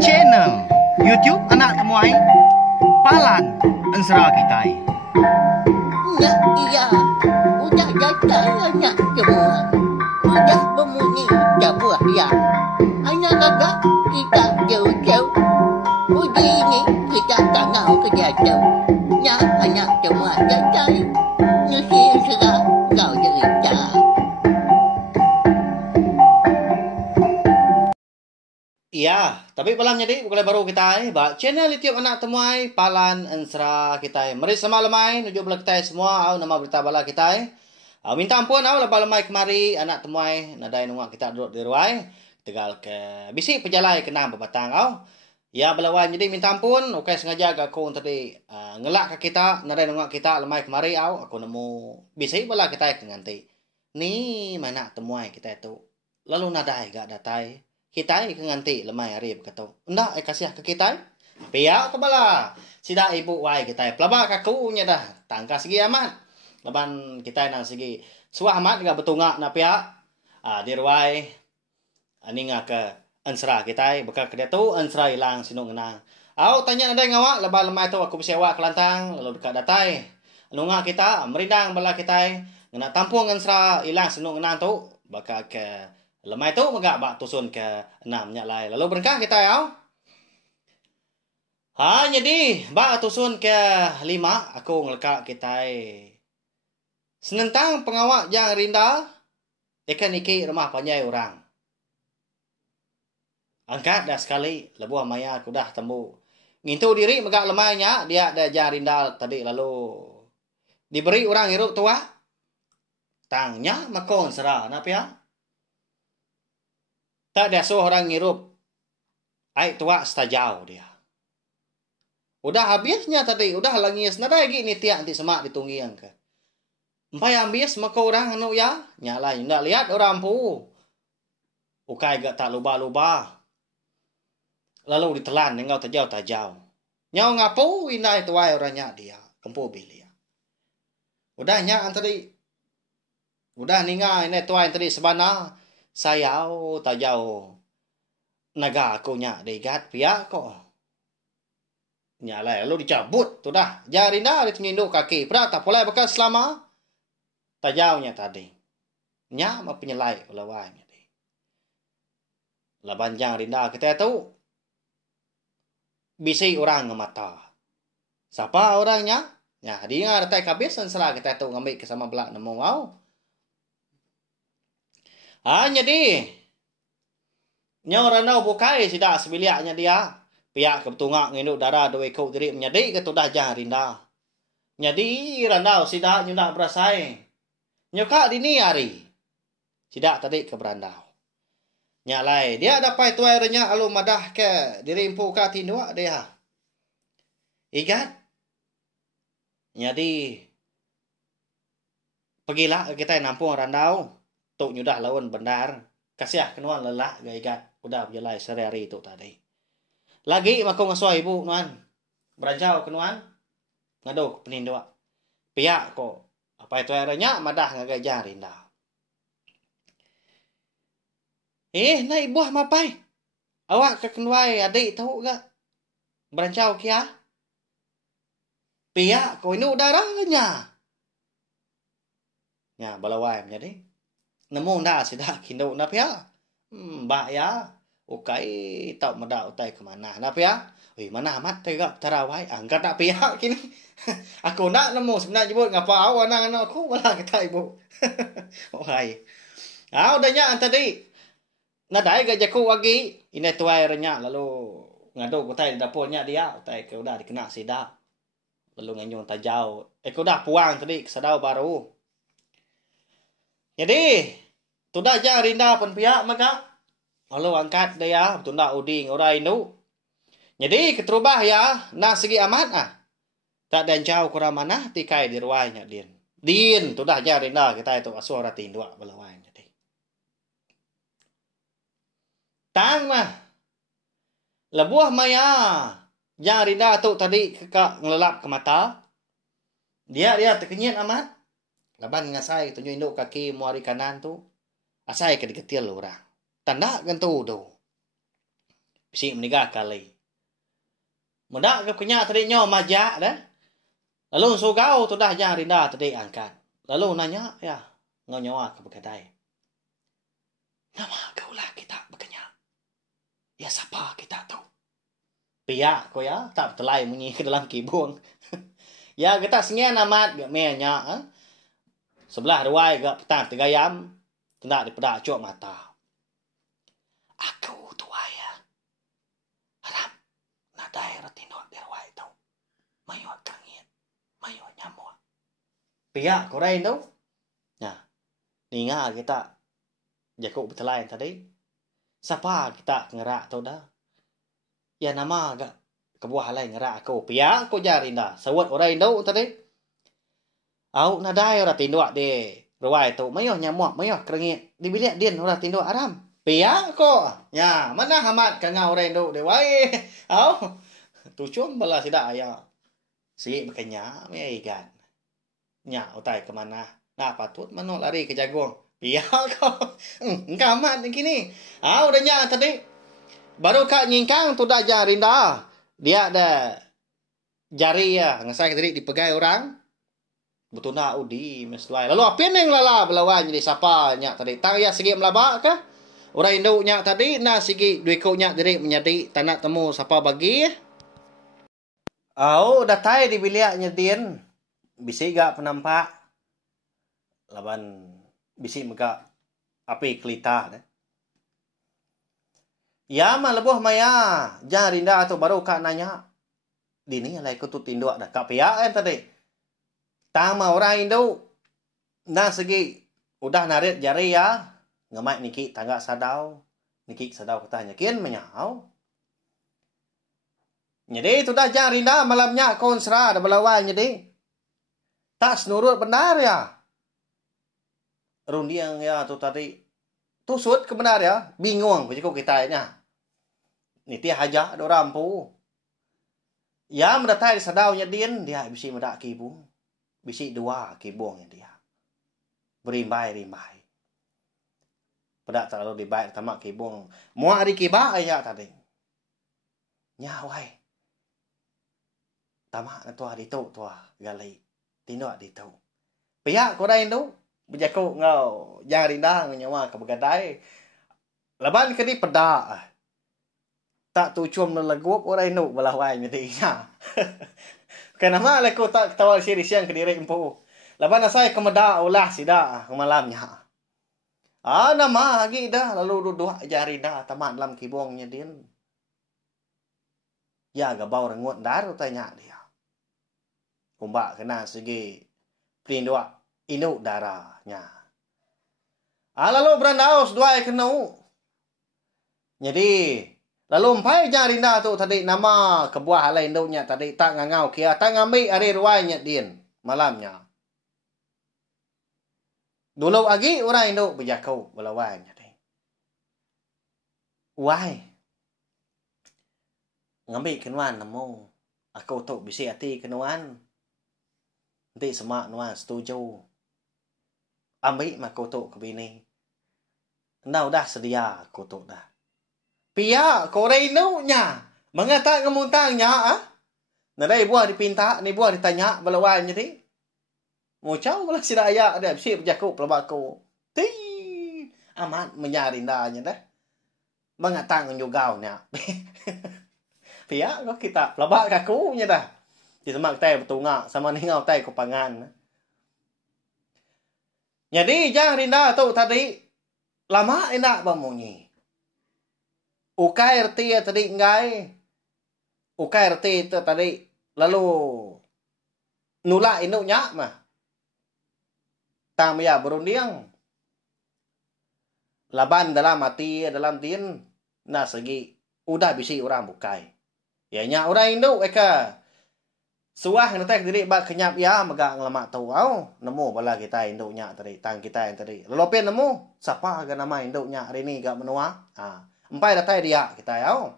channel YouTube anak temuai Palan Ensra kita. Ya, iya. Udah datang anak semua. Udah berbunyi sebuah ya. Anak kakak kita jauh-jauh. Uji ini kita tak mau kejatuh. Ya, anak semua datang. Nusi serah kau cerita. Iya, tapi malam jadi bukan baru kita ba channel YouTube anak temuai Palan Ensra kita. Mari sama lemai nuju belah kita semua au nama berita bala kita. Minta ampun au lebah lemai kemari anak temuai nadai nungak kita duduk di ruai tegal ke bisi pejalai kena berbatang au. Ya belawan jadi minta ampun oke sengaja aku tadi ngelak ke kita nadai nungak kita lemai kemari au aku nemu bisi bala kita nanti. Ni mana temuai kita itu. Lalu nadai gak datai. Kita nganti lemai hari berkata, "Ndak kasih ke kita." Pia kebala. Sida ibu wai kita. Pelaba kaku nya dah. Tangka segi amat. Leban kita nang segi suah amat enggak betungak na pia. Di ruai aninga ke ensra kita bekal ke tu ensra hilang sinung ngenang. Au tanya ada ngawak leba lemai tu aku bersewa kelantang lalu dekat datai. Nunga kita merindang bala kita ngena tampung ensra hilang sinung ngenang tu bakal ke lemai tu megak bak tusun ke 6 nya lai. Lalu berkah kita ya. Jadi bak tusun ke 5 aku ngelekak kita. Senentang pengawak yang rinda ikan iki rumah panjai orang. Angkat dah sekali lebuah maya aku dah temu. Ngintu diri megak lemainya dia ada yang rinda tadi lalu diberi orang hirup tua. Tangnya makon serah napa ya? Tak ada seorang ngirup. Aik tua setajau dia. Udah habisnya tadi. Udah langis. Nada lagi ni tiak nanti semak ditunggian ke. Empai habis maka orang anu ya. Nyala. Nggak lihat orang pu. Ukai gak tak luba-luba. Lalu ditelan. Nengau tajau-tajau. Nyau ngapu. Indah itu wae orangnya dia. Kempu bili. Udah nyak tadi. Udah ninga. Ini tuai tadi sebana. Sayau tajau naga aku nya degat pia kok nyala lalu dicabut tu dah jarinda ditenginduk kaki pra tak pula bekas selama tajaunya tadi nya ma penyelai ulawanya di labanjang rinda kita tu bisi orang ngemata siapa orangnya ya dia ada tai kabis sensela kita tu ngambil ke sama belak nemu mau. Jadi nyorana bukai sida sebiliaknya dia pihak kebetungak nginduk darah dua ekor diri menjadi ketudah jang rinda. Jadi randau sida nyunda berasai. Nyoka dini hari. Sida tadi ke berandau. Nyalai dia dapat tuai renya alu madah ke diri empu ka tinua dia. Igat. Jadi pergilah kita nampung randau. Tuk nyudah lawan benar. Kasih kenuan lelak gaigat. Udah berjalai sehari-hari itu tadi. Lagi maku ngasuh ibu nuan. Beranjau kenuan. Ngaduk penindua. Pihak kok. Apa itu airnya madah ngagajah rinda. Na ibu mapai. Awak ke kenuai adik tahu gak? Beranjau kia. Pihak kok ini udaranya. Ya balawai menjadi. Nemu dah sudah kindo nap ya. Mbak ya. Ukai tak meda utai ke mana nap ya. Mana amat tegak tarawai angkat nak pihak kini. Aku nak nemu sebenarnya ibu ngapa awak anak aku malah kata ibu. Hai. Udahnya tadi. Nadai gajaku lagi. Ini tuai renya lalu ngadu utai dapurnya dia utai ke udah dikena sida. Lalu nganyung tajau. Aku dah puang tadi kesadau baru. Jadi, tudah aja rinda pun pihak maka. Lalu angkat dia, tunda uding orang Indo. Jadi, keterubah ya, nah segi amat tak ada jauh kurang mana, tikai di ruangnya din. Din, tudah aja rinda kita itu suara tindua belawai. Jadi. Tang mah. Lebuah maya. Yang rinda tu tadi kekak ngelelap ke mata. Dia terkenyit amat. Laban ngasai tunjuk induk kaki muari kanan tu. Asai ke diketil orang. Tanda kan tu. Bisi meninggal kali. Muda ke kenya tadi nyaw majak dah. Lalu sugau tu dah jang rinda tadi angkat. Lalu nanya ya ngonyawa ke begadai. Nama kau lah kita berkenya. Ya siapa kita tahu. Pihak ko ya tak telai munyi ke dalam kibung. Ya kita sengen amat gak menya. Sebelah ruai gak petang tegayam. Tendak dipedak cok mata. Aku tua ya. Harap nadai rotino derwai tau. Mayo kangit. Mayo nyamuk. Pihak korai tau. Nah. Ninga kita. Jakuk betelain tadi. Siapa kita ngerak tau dah. Ya nama agak kebuah lain ngerak aku. Pihak aku jarin dah. Sawat orang tau tadi. Au nadai ora tinduk de. Ruai tu mayo nyamuk, mayo kerengit. Di bilik din ora tinduk aram. Pia ko. Ya, mana hamat ka ngau orang tu de wai. Au. Tu cum bala sida ya. Si bekenya me ikan. Nya utai ke mana? Nah patut mano lari ke jagung. Pia ko. Engkau amat kini. Au udah nya tadi. Baru kak nyingkang tu dah jarin dah. Dia ada jari ya. Ngasai tadi dipegai orang. Betul nak udi mesduai. Lalu apa yang lala belawan jadi siapa nyak tadi? Tang ya segi melabak ke? Orang Indo nyak tadi na segi duiko nyak jadi menjadi tanah temu siapa bagi? Au datai di bilik nyedin. Bisi gak penampak. Laban bisi mega api kelita deh. Ya mah lebuh maya. Jangan rinda atau baru kak nanya. Dini lah ikut tu tinduk dah. Kak pihak kan tadi. Tama orang Indo na segi udah narit jari ya ngemai niki tangga sadau niki sadau katanya kian menyau jadi itu dah jangan rinda malamnya konsra ada belawan jadi tak senurut benar ya rundiang ya tu tadi tusut ke benar ya bingung begitu kita nya niti haja do rampu ya mendatai sadau nya din dia bisi medak kibung bisi dua kibung yang dia. Berimbai-rimbai. Pedak terlalu dibaik tamak kibung. Mua hari kiba aja tadi. Nyawai. Tamak na tua dito tua gali. Tino dito. Pihak ko rin do. Bijako ngau. Jangan rindah nyawa ke begadai. Laban ke di pedak. Tak tucum na lagup orang do balawai nyetinya. Kenapa aku tak tawar siri siang ke diri empu. Laban saya kemeda ulah sida malamnya. Nama lagi dah lalu duduk jari dah tamat dalam kibungnya din. Ya gabau rengut daru tanya dia. Kumbak kena segi pelinduk induk darahnya. Lalu berandaus dua kena. Jadi lalu empai jangan rindah tu tadi nama kebuah lain induknya tadi tak ngangau kia tak ngambil hari ruainya din malamnya. Dulu lagi orang induk berjakau belawan tadi. Wai. Ngambil kenuan nemu. Aku tu bisi hati kenuan. Nanti semak nuan setuju. Ambil mak tu ke bini. Nah dah sedia aku tu dah. Pia korei nu nya mengata ngemuntangnya nadai buah dipinta ni buah ditanya belawan jadi mau cau lah si daya ada siap jaku pelabako ti amat menyarindanya dah mengata ngejugau nya pia kok kita pelabak kaku nya dah di semak teh betunga sama ningau teh kepangan jadi jangan rinda tu tadi lama enak bamunyi UKRT tadi ngai. UKRT itu tadi lalu nulak induknya mah. Tang ya berundiang. Laban dalam mati dalam tin. Nah segi udah bisi orang bukai. Ya nya orang induk eka. Suah ngetek diri bak kenyap ya megak ngelemak tau au. Nemu bala kita induknya tadi. Tang kita yang tadi. Lelopin nemu. Siapa aga nama induknya hari ini gak menua. Empai datai dia kita ya.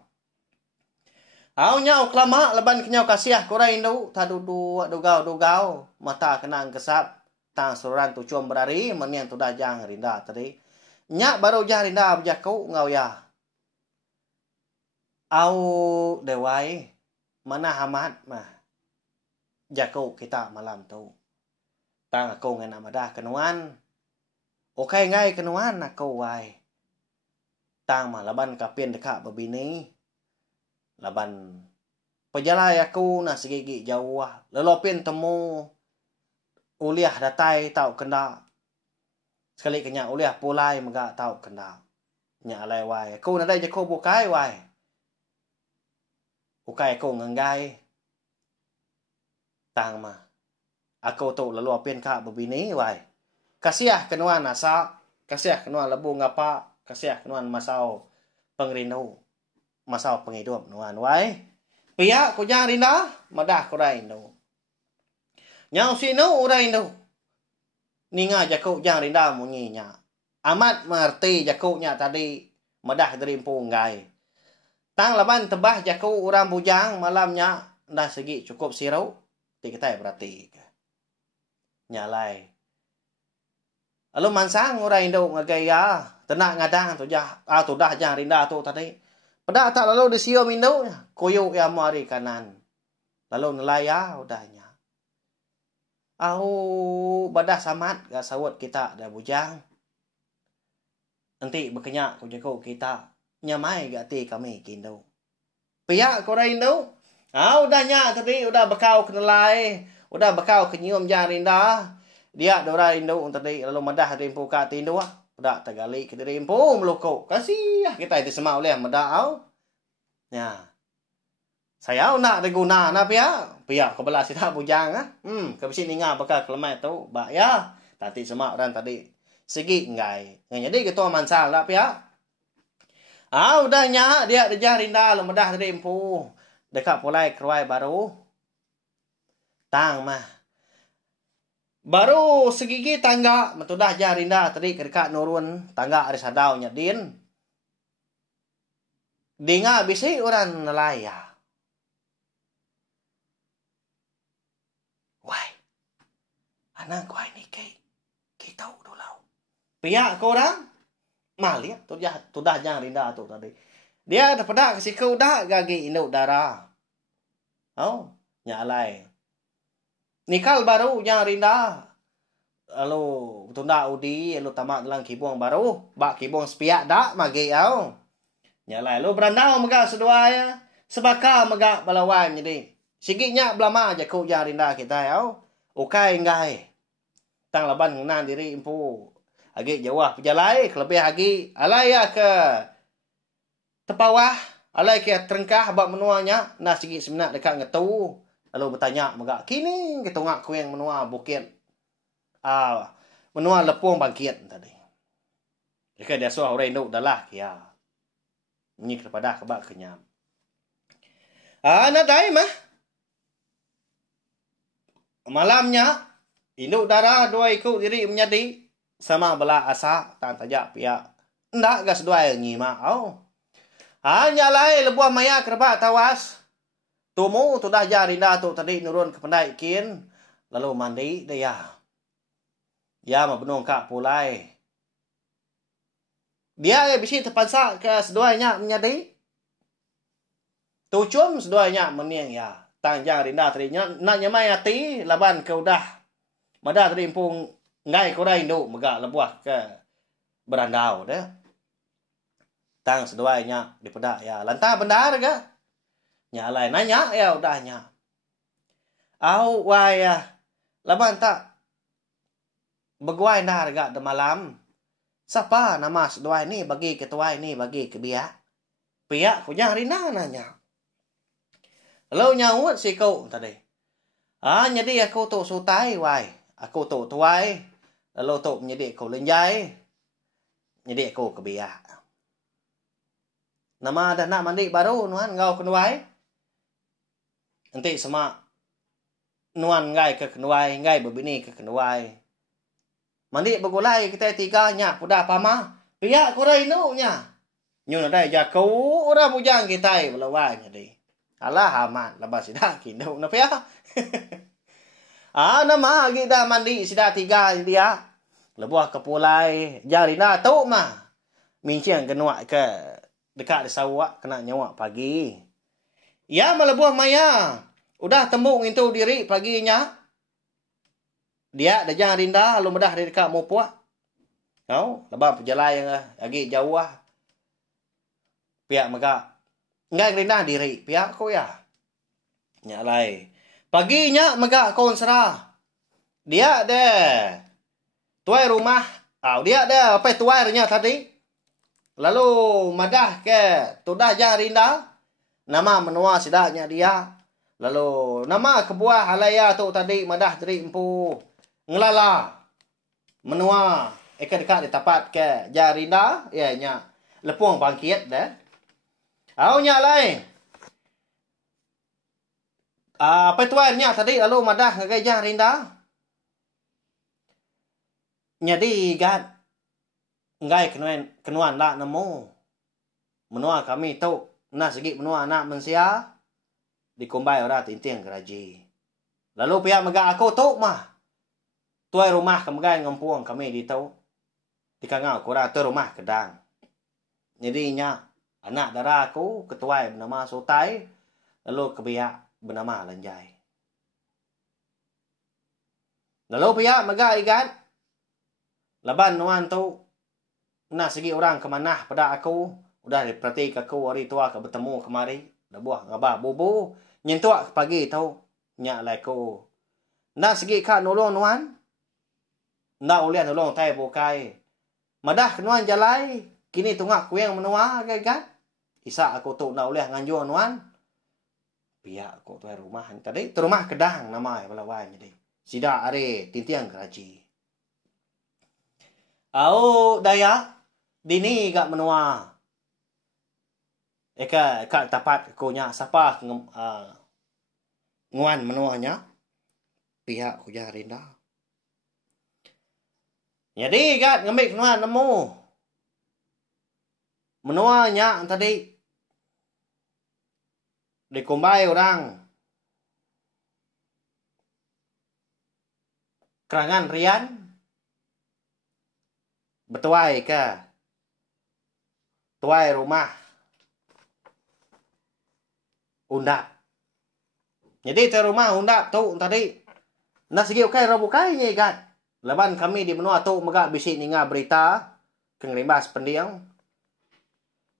Au nyau kelama leban kenyau kasiah korang indu tadudu dugau mata kenang kesap tang suran tu cum berari menian tu dajang rinda tadi. Nya baru jah rinda berjakau ngau ya. Au dewai mana hamat mah jako kita malam tu. Tang ako nga namadah kenuan. Okay ngay kenuan ako wai. Tang mah laban kapien deka babini. Laban pajalay ako na sigigi jauh. Lelopin temu uliah datai tau kenda. Sekali kenya uliah pulai maga tau kenda. Nya alai wai. Ako na day jako bukai wai. Ukai ako nganggay. Tang mah. Ako tu lalu apin ka babini wai. Kasiah kenuan asa, kasiah kenuan lebu ngapa, kasiah kenuan masau pengrindu, masau penghidup nuan wai. Pia ko jang rinda, madah ko rindu. Nyau sino rindu. Ninga jako jang rinda munyinya. Amat mengerti jako nya tadi madah dari punggai. Tang laban tebah jako orang bujang malamnya dah segi cukup sirau. Kita berarti nyalai. Lalu mansang orang Indo ngagaya tenak ngadang tu jah tu dah jang rinda tu tadi. Pada tak lalu disium Indo koyo ya mari kanan. Lalu nelaya udahnya. Badah samat ga sawat kita dah bujang. Nanti berkenyak ku jago kita nyamai ga ti kami kindo. Pihak ko Indo. Udahnya tadi udah bekau kenalai. Udah bekau kenyium jang rinda. Dia dora Indo tadi lalu madah rimpu ka tindo. Udah tagali ke rimpu melukuk. Kasih kita itu semau leh madah au. Ya. Saya nak diguna na pia ko bala sita bujang kabisi ninga baka kelemai tu ba ya. Tadi semau dan tadi segi ngai. Jadi gitu mansal lah pia. Udahnya dia jang rinda lalu madah rimpu. Dekat pulai keruai baru. Tang mah. Baru segigi tangga. Matudah jarinda tadi dekat nurun. Tangga ada sadau nyadin. Dengar bisi orang nelaya. Wai. Anang kuai ni kita dulu. Pihak korang. Mal ya. Tudah jarinda tu tadi. Dia ada pada kasi kau dah gagi induk darah. Nyalai. Nikal baru yang rinda. Lalu tunda udi, lalu tamak dalam kibung baru. Bak kibung sepiak dak magi au. Nyalai. Lalu berandau megak sedua ya. Sebaka megak balawan jadi. Sigitnya belama aja kau yang rinda kita au. Ukai ngai. Tang laban ngunan diri impu. Agi jawah pejalai. Kelebih agi. Alai ya ke tepawah, alai kia terengkah bab menuanya, nah sikit sebenak dekat ngetu, lalu bertanya megak kini ketungak ku yang menua bukit, menua lepung bangkit tadi. Jika dia suah orang Indo adalah kia, menyik kepada kebak kenyam. Nak dai mah, malamnya Indo darah dua ikut diri menjadi sama bela asa tan tajak pihak, ndak gas dua ngima nyalai lebuah maya kerba tawas. Tumu tu dah jarinda tu tadi nurun ke pendai ikin. Lalu mandi dia. Ya mabunung kak pulai. Dia bisi terpansak ke seduanya menyadi. Tucum seduanya meniang ya. Tang jarinda tadi nak nyamai hati laban ke udah. Madah tadi impung ngai korai Indo megak lebuah ke berandau dah. Tang seduanya di pedak ya. Lantah bendar ke? Nyalai nanya ya udahnya. Wai ya. Laban tak beguai dah agak de malam. Siapa nama sedua ini bagi ketua ini bagi ke biak. Biak punya rina nanya. Lalu nyaut si kau tadi. Jadi aku tu sutai wai. Aku tu tuai. Lalu tu menjadi aku lenjai. Jadi aku ke biak. Nama dah nak mandi baru nuan ngau kenuai. Nanti sama nuan ngai ke kenuai, ngai berbini ke kenuai. Mandi bergulai kita tiganya pudah pama. Pihak kurai nunya. Nyun ada jakau orang bujang kita belawai jadi. Alah amat lepas sidak kindu na pihak. Nama kita mandi sidak tiga dia. Lebuah kepulai jarina tu mah. Mincian kenuai ke dekat di sawak kena nyawa pagi. Ya melebuh maya. Udah tembung itu diri paginya. Dia dah jangan rinda lalu medah di dekat mau puak. Kau lebah perjalanan yang lagi jauh ah. Pihak mega. Enggak rinda diri pihak kau ya. Nya lai. Paginya mega kau serah. Dia deh. Tuai rumah. Dia ada apa tuainya tadi. Lalu madah ke tudah jangan rinda. Nama menua sidaknya dia. Lalu nama kebuah halaya tu tadi madah diri empu. Ngelala. Menua. Eka dekat di tapat ke jarinda. Ya nya. Lepung bangkit dah. Nya lain. Apa tuainya tadi lalu madah ngagai jarinda. Jadi kan. Ngai kenuan lah nemu. Menua kami tu. Nah segi menua anak mensia. Dikumbai orang tinting keraji. Lalu pihak mega aku tu mah. Tuai rumah kemegai ngempuang kami di tu. Di kangau kurang tu rumah kedang. Jadi nya. Anak darah aku ketuai bernama Sotai. Lalu kebiak bernama Lanjai. Lalu pihak mega ikan. Laban nuan tu. Nah segi orang kemanah pada aku. Udah diperhati aku hari tua ke bertemu kemari. Dah buah ngabah bubu. Nyentuak pagi tau. Nyak lai ku. Nah segi kak nolong nuan. Nah ulian nolong tay bukai. Madah nuan jalai. Kini tungak kuyang menua kan. Isa aku tu nak ulian nganjur nuan. Pihak aku tuai rumah tadi. Tu rumah kedang nama pelawai jadi. Sida are tintiang keraji. Daya. Dini gak menua. Eka tapat kunya siapa nguan menuanya. Pihak kuya rinda. Jadi kat ngemik nuan nemu. Menuanya tadi. Dikumbai orang. Kerangan rian. Betuai ke. Tuai rumah. Undap. Jadi tuai rumah undap tu tadi. Nah segi ukai rabukai ni kan. Leban kami di menua tu mega bisi ninga berita. Kengrimbas pendiang.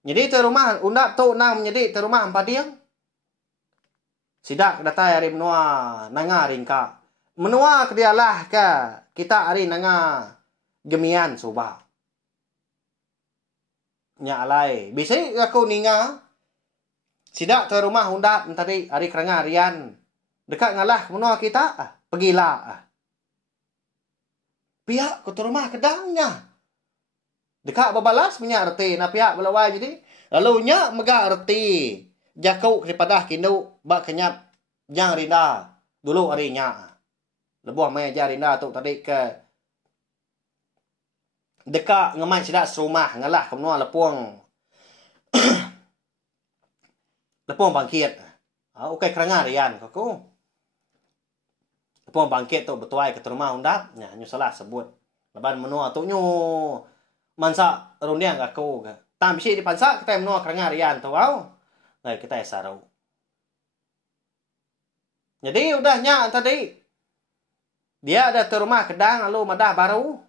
Jadi tuai rumah undap tu nang menjadi tuai rumah padiang. Sidak datai hari menua nanga ringka. Menua kedialah ke. Kita hari nanga gemian subah. Nya alai. Bisa aku ninga. Sidak tu rumah undap tadi hari keranga harian. Dekat ngalah menua kita. Pergilah. Pihak ke tu rumah kedangnya. Dekat berbalas punya erti. Nah pihak belawai jadi. Lalu nya mega erti. Jakau daripada kindu. Bak kenyap. Jang rinda. Dulu hari nya. Lebuh maya jang rinda tu tadi ke. Dekat ngemai sidak serumah ngalah ke menua lepung. Lepung bangkit. Ukai keranga rian aku. Lepung bangkit tu betuai ke rumah undap. Nyu salah sebut. Leban menua tu nyu. Mansa rundiang aku. Tam bisi di pansa kita menua keranga rian tu. Ngai kita sarau. Jadi udahnya tadi. Dia ada tu rumah kedang lalu madah baru.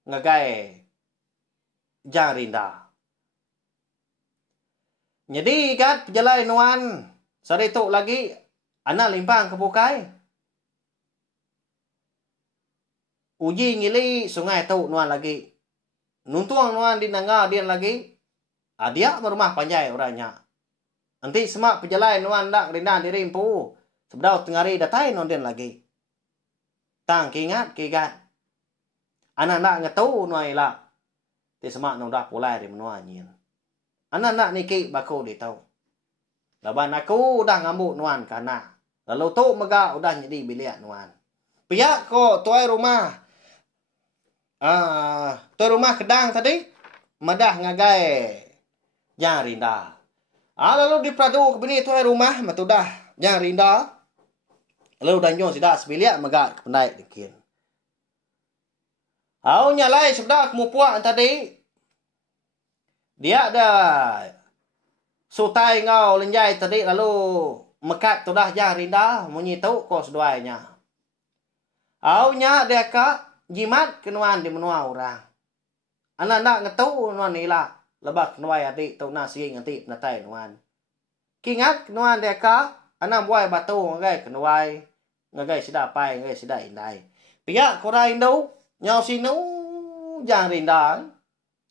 Ngagai jang rinda. Jadi kat perjalanan nuan sari tu lagi anak limpang kebukai. Uji ngili sungai tu nuan lagi. Nuntuang nuan di nanga dia lagi. Dia berumah panjai orangnya. Nanti semak perjalanan nuan nak rinda diri empu. Sebedau tengari datai nuan dia lagi. Tang kingat kigat. Anak nak ngetau nuai lah. Ti semak nu dah pulai di menua nyin. Anak nak niki baku di tau. Laban aku dah ngambuk nuan kana. Lalu tu mega udah jadi bilik nuan. Pihak ko tuai rumah. Tuai rumah kedang tadi. Madah ngagai. Jang rinda. Lalu di pradu kebini tuai rumah. Matudah jang rinda. Lalu dah nyon sidak sebilik mega kependai dikin. Nyalai sebedak kemupuan tadi. Dia ada Sutai ngau lenjai tadi lalu mekat tu dah jah rinda munyi tau ko seduainya. Au nya deka jimat kenuan di menua orang. Anak nak ngetau nuan ila lebak nuai adik tau nasi nganti natai nuan. Kingat kenuan deka anak buai batu ngagai kenuai ngagai sida pai ngagai sida indai. Pihak korai indau nyau sinu jang rinda.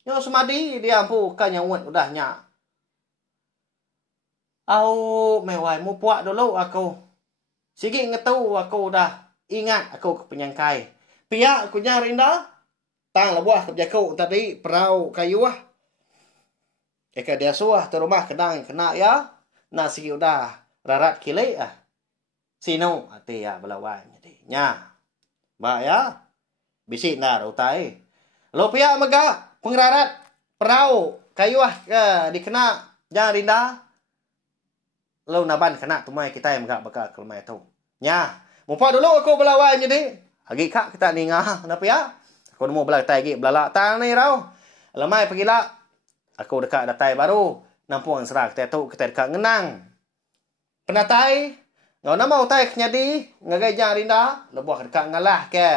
Nyau semadi dia ampu kan yang udahnya. Au mewai mu puak dulu aku. Sigi ngetau aku dah ingat aku kepenyangkai. Pihak aku nyang rinda. Tang lah buah kebijakau tadi perau kayu ah. Eka dia suah tu rumah kedang kena ya. Nasi udah rarat kile ah. Sino ati ya belawan jadi nya. Ba ya. Bisi na utai. Lo pihak mega pengrarat perau kayu ah dikena jang rinda. Lo naban kena tumai kita yang enggak bakal kelemai tu. Nya, mupa dulu aku belawan jadi. Agi kak kita ningah, kenapa ya? Aku mau belah tai gi belala tang ni rau. Lemai pergi lah. Aku dekat datai baru. Nampung serak kita tu kita dekat ngenang. Penatai, ngau nama utai kenyadi, ngagai jang rinda, lebuah dekat ngalah ke.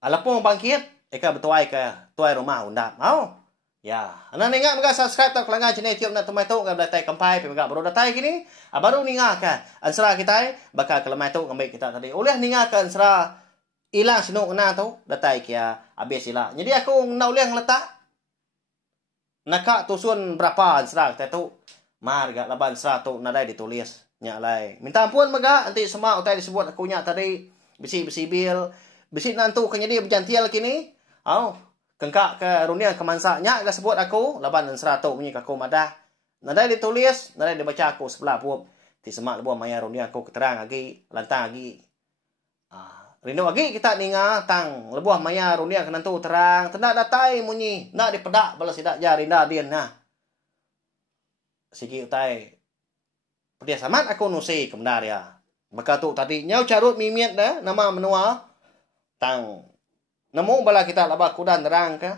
Alapung bangkit, eka betuai ke tuai rumah undap. Mau? Ya, anak ingat mega subscribe tak kelangan channel YouTube nak temai tu ngam datai kampai pe mega baru datai kini. Baru ninga kan. Ansra kita bakal kelemai tu ngambil kita tadi. Oleh ninga kan ansra ilang senuk na tu datai kia habis ila. Jadi aku nak oleh ngeletak nakak tusun berapa ansra kita tu. Marga laban ansra tu nadai ditulis nya lai. Minta ampun mega nanti semua utai disebut aku nya tadi bisi-bisi bil. Bisi nantu kenyadi berjantial kini. Au kengkak ke runia kemansanya ke sebut aku laban dan seratus bunyi aku madah nadai ditulis nadai dibaca aku sebelah pup ti semak lebuh maya runia aku keterang lagi lantang lagi rindu lagi kita ninga tang lebuh maya runia kenantu terang tendak datai munyi nak dipedak balas tidak ja rinda dien nah sigi utai pedia samat aku nusi kemdar ya maka tu tadi nyau carut mimiet dah nama menua tang namun bala kita labah kudan terang ke.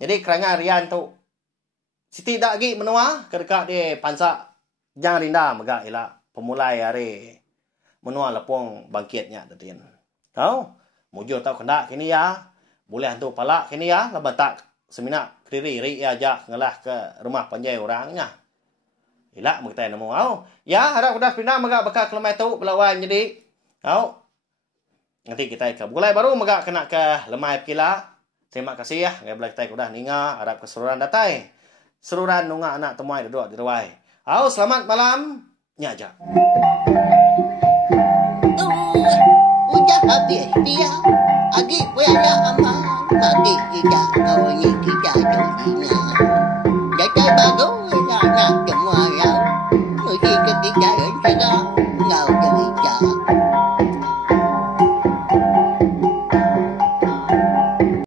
Jadi kerana rian tu. Siti dak gi menua kedekat di pansak jang rinda mega ila pemulai hari menua lepong bangkitnya tadin. Kau mujur tau kendak kini ya. Boleh hantu palak kini ya labah tak seminak kriri ri ajak ngelah ke rumah panjai orangnya. Ila mengtai nemu au. Ya harap udah pindah mega bakal kelemai tu belawan jadi. Kau nanti kita ke mulai baru mega kena ke lemai pila. Terima kasih ya. Ngai belak tai udah ninga harap keseluruhan datai. Seluruhan nunga anak temuai duduk di ruai. Au selamat malam. Nyaja. Udah habis dia. Agi punya aman. Tadi tidak kau ni kita jadinya. Datai baru nak semua ya. Mesti ketiga yang sekarang. Ngau jadi